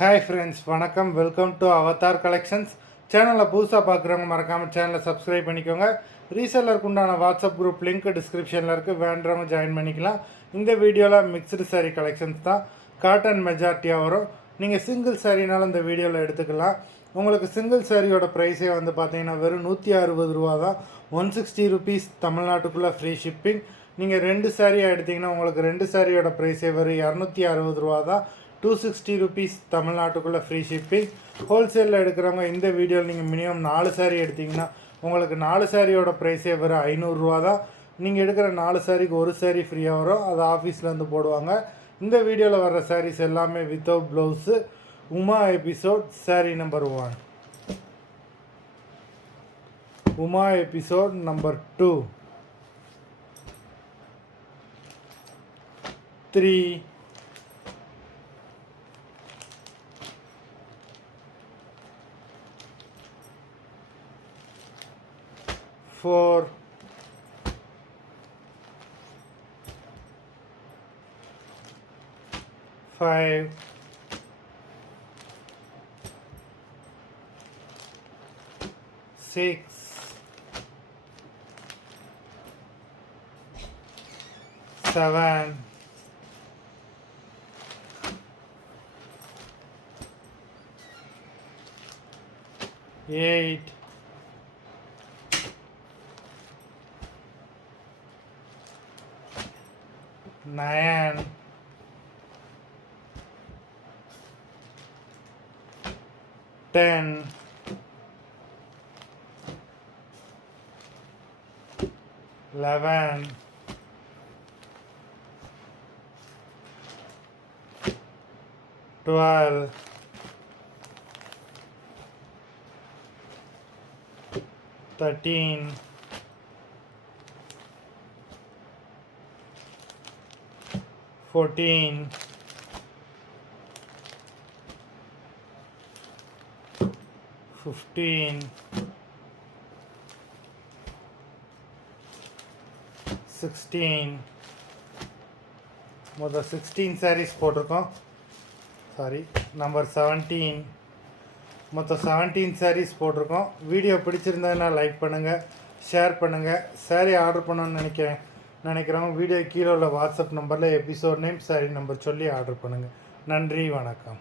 Hi friends, வணக்கம். Welcome to Avatar collections. சேனலில் புதுசாக பார்க்குறவங்க மறக்காமல் சேனலை சப்ஸ்கிரைப் பண்ணிக்கோங்க. ரீசெல்லருக்கு உண்டான வாட்ஸ்அப் குரூப் லிங்க் டிஸ்கிரிப்ஷனில் இருக்குது, வேண்டுறவங்க ஜாயின் பண்ணிக்கலாம். இந்த வீடியோவில் மிக்ஸ்டு சாரீ கலெக்ஷன்ஸ் தான், காட்டன் மெஜாரிட்டியாக வரும். நீங்கள் சிங்கிள் சாரீனாலும் இந்த வீடியோவில் எடுத்துக்கலாம். உங்களுக்கு சிங்கிள் சாரியோட ப்ரைஸே வந்து பார்த்தீங்கன்னா வெறும் 160 ரூபா தான். 160 ருபீஸ் தமிழ்நாட்டுக்குள்ளே ஃப்ரீ ஷிப்பிங். நீங்கள் 2 சாரியாக எடுத்திங்கன்னா உங்களுக்கு 2 சாரியோட ப்ரைஸே வெறும் 260 ரூபா தான். 260 ருபீஸ் தமிழ்நாட்டுக்குள்ளே ஃப்ரீ ஷிப்பிங். ஹோல்சேலில் எடுக்கிறவங்க இந்த வீடியோவில் நீங்கள் மினிமம் 4 சாரீ எடுத்திங்கன்னா உங்களுக்கு 4 சாரியோட ப்ரைஸே வெறும் 500 ரூபா தான். நீங்கள் எடுக்கிற 4 சாரிக்கு ஒரு சாரீ ஃப்ரீயாக வரும், அது ஆஃபீஸ்லேருந்து போடுவாங்க. இந்த வீடியோவில் வர்ற சாரீஸ் எல்லாமே without blouse. Uma episode sari number 1, Uma episode number 2, 3, 4, 5, 6, 7, 8, 9, 10, 11, 12, 13, 14, 15, 16. மொத்தம் 16 சாரீஸ் போட்டிருக்கோம். நம்பர் 17. மொத்தம் 17 சாரீஸ் போட்டிருக்கோம். வீடியோ பிடிச்சிருந்ததுன்னா லைக் பண்ணுங்கள், ஷேர் பண்ணுங்கள். சாரீ ஆர்டர் பண்ணணும்னு நினைக்கிறவங்க வீடியோ கீழே உள்ள வாட்ஸ்அப் நம்பரில் எபிசோட் நேம், சாரீ நம்பர் சொல்லி ஆர்டர் பண்ணுங்கள். நன்றி, வணக்கம்.